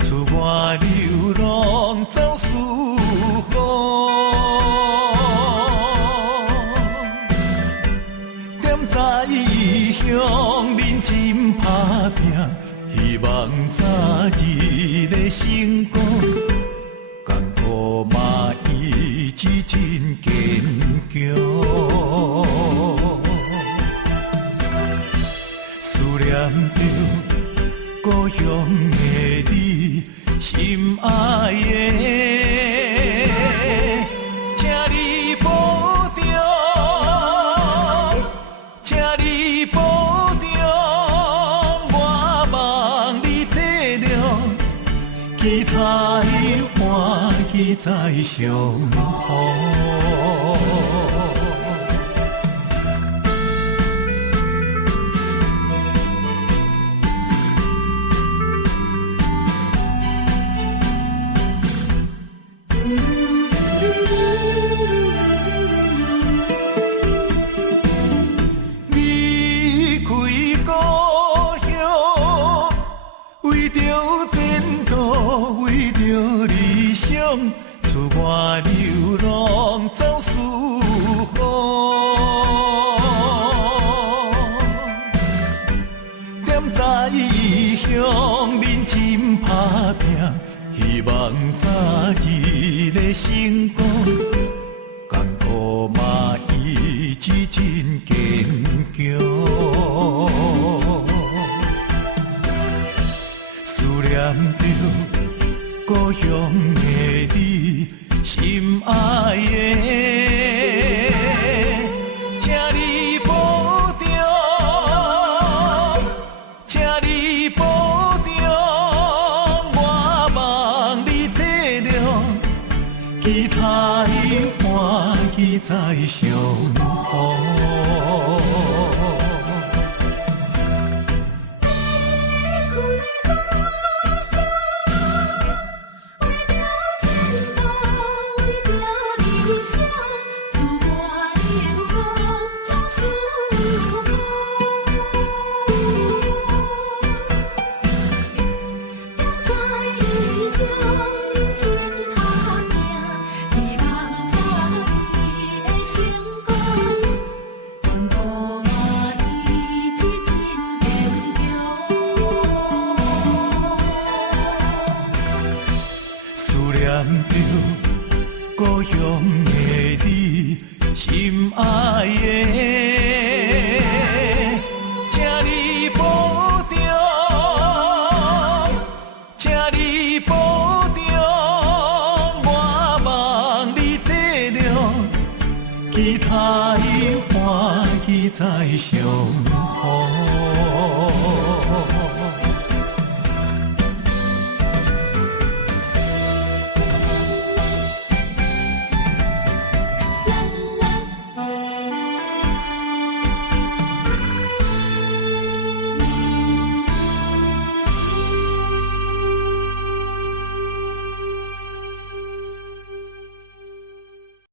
出我流浪走四方。踮在异乡认真打拼，希望早日的成功。艰苦嘛意志真坚强。思念着故乡的你，心爱的，请你保重，请你保重，我望你体谅，期待欢喜再相逢。出我流浪走四方，踮在异乡认真打拼，希望早日的成功。艰苦嘛意志真坚强，思念着故乡的你，心爱的，请你保重，请你保重，我望你体谅，期待欢喜再相逢。故乡的你，心爱的，请你保重，请你保重，我望你体谅，期待欢喜再相逢。